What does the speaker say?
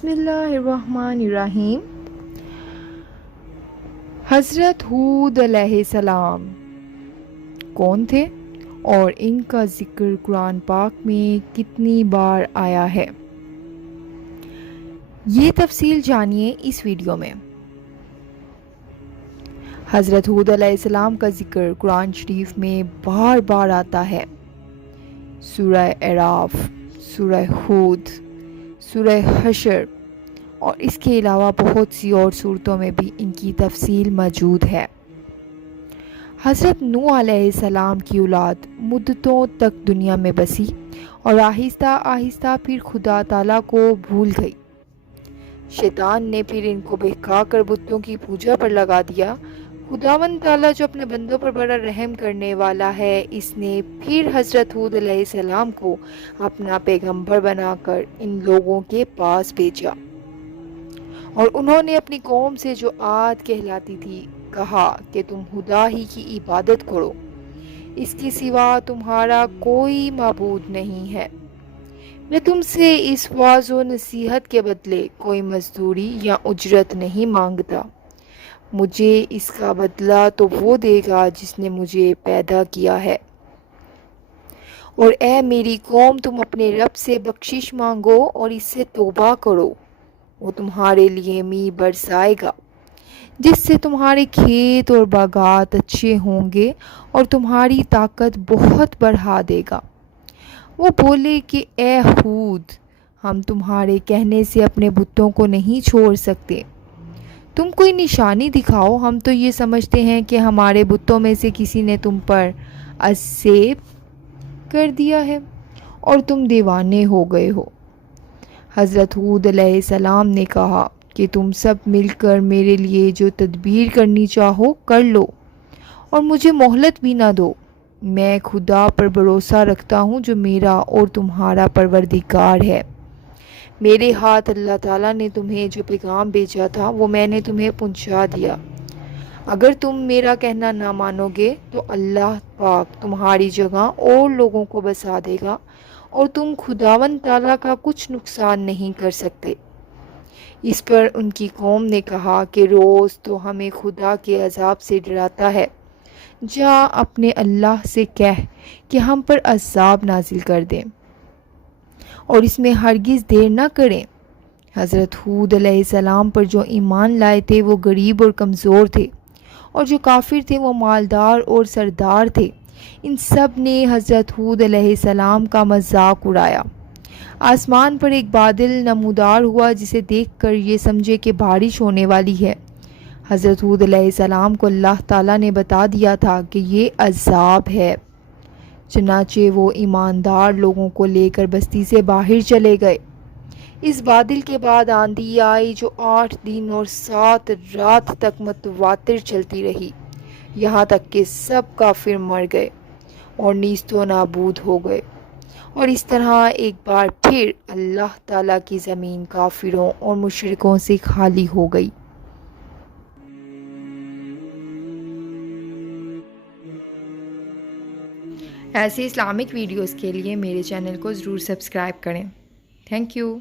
بسم اللہ الرحمن الرحیم۔ حضرت ہود علیہ السلام کون تھے اور ان کا ذکر قرآن پاک میں کتنی بار آیا ہے، یہ تفصیل جانیے اس ویڈیو میں۔ حضرت ہود علیہ السلام کا ذکر قرآن شریف میں بار بار آتا ہے۔ سورہ اعراف، سورہ ہود، سورہ حشر اور اس کے علاوہ بہت سی اور صورتوں میں بھی ان کی تفصیل موجود ہے۔ حضرت نوح علیہ السلام کی اولاد مدتوں تک دنیا میں بسی اور آہستہ آہستہ پھر خدا تعالیٰ کو بھول گئی۔ شیطان نے پھر ان کو بہکا کر بتوں کی پوجا پر لگا دیا۔ خداوند تعالیٰ جو اپنے بندوں پر بڑا رحم کرنے والا ہے، اس نے پھر حضرت ہود علیہ السلام کو اپنا پیغمبر بنا کر ان لوگوں کے پاس بھیجا، اور انہوں نے اپنی قوم سے جو عاد کہلاتی تھی کہا کہ تم خدا ہی کی عبادت کرو، اس کے سوا تمہارا کوئی معبود نہیں ہے۔ میں تم سے اس واعظ و نصیحت کے بدلے کوئی مزدوری یا اجرت نہیں مانگتا، مجھے اس کا بدلہ تو وہ دے گا جس نے مجھے پیدا کیا ہے۔ اور اے میری قوم، تم اپنے رب سے بخشش مانگو اور اس سے توبہ کرو، وہ تمہارے لیے میਂہ برسائے گا جس سے تمہارے کھیت اور باغات اچھے ہوں گے اور تمہاری طاقت بہت بڑھا دے گا۔ وہ بولے کہ اے ہود، ہم تمہارے کہنے سے اپنے بتوں کو نہیں چھوڑ سکتے، تم کوئی نشانی دکھاؤ، ہم تو یہ سمجھتے ہیں کہ ہمارے بتوں میں سے کسی نے تم پر عذاب کر دیا ہے اور تم دیوانے ہو گئے ہو۔ حضرت ہود علیہ السلام نے کہا کہ تم سب مل کر میرے لیے جو تدبیر کرنی چاہو کر لو اور مجھے مہلت بھی نہ دو، میں خدا پر بھروسہ رکھتا ہوں جو میرا اور تمہارا پروردگار ہے۔ میرے ہاتھ اللہ تعالیٰ نے تمہیں جو پیغام بھیجا تھا وہ میں نے تمہیں پہنچا دیا۔ اگر تم میرا کہنا نہ مانو گے تو اللہ پاک تمہاری جگہ اور لوگوں کو بسا دے گا اور تم خداوند تعالیٰ کا کچھ نقصان نہیں کر سکتے۔ اس پر ان کی قوم نے کہا کہ روز تو ہمیں خدا کے عذاب سے ڈراتا ہے، جا اپنے اللہ سے کہہ کہ ہم پر عذاب نازل کر دیں اور اس میں ہرگز دیر نہ کریں۔ حضرت ہود علیہ السلام پر جو ایمان لائے تھے وہ غریب اور کمزور تھے، اور جو کافر تھے وہ مالدار اور سردار تھے۔ ان سب نے حضرت ہود علیہ السلام کا مذاق اڑایا۔ آسمان پر ایک بادل نمودار ہوا جسے دیکھ کر یہ سمجھے کہ بارش ہونے والی ہے۔ حضرت ہود علیہ السلام کو اللہ تعالیٰ نے بتا دیا تھا کہ یہ عذاب ہے، چنانچہ وہ ایماندار لوگوں کو لے کر بستی سے باہر چلے گئے۔ اس بادل کے بعد آندھی آئی جو 8 دن اور 7 رات تک متواتر چلتی رہی، یہاں تک کہ سب کافر مر گئے اور نیست و نابود ہو گئے، اور اس طرح ایک بار پھر اللہ تعالیٰ کی زمین کافروں اور مشرکوں سے خالی ہو گئی۔ ایسی اسلامک ویڈیوز کے لیے میرے چینل کو ضرور سبسکرائب کریں۔ Thank you.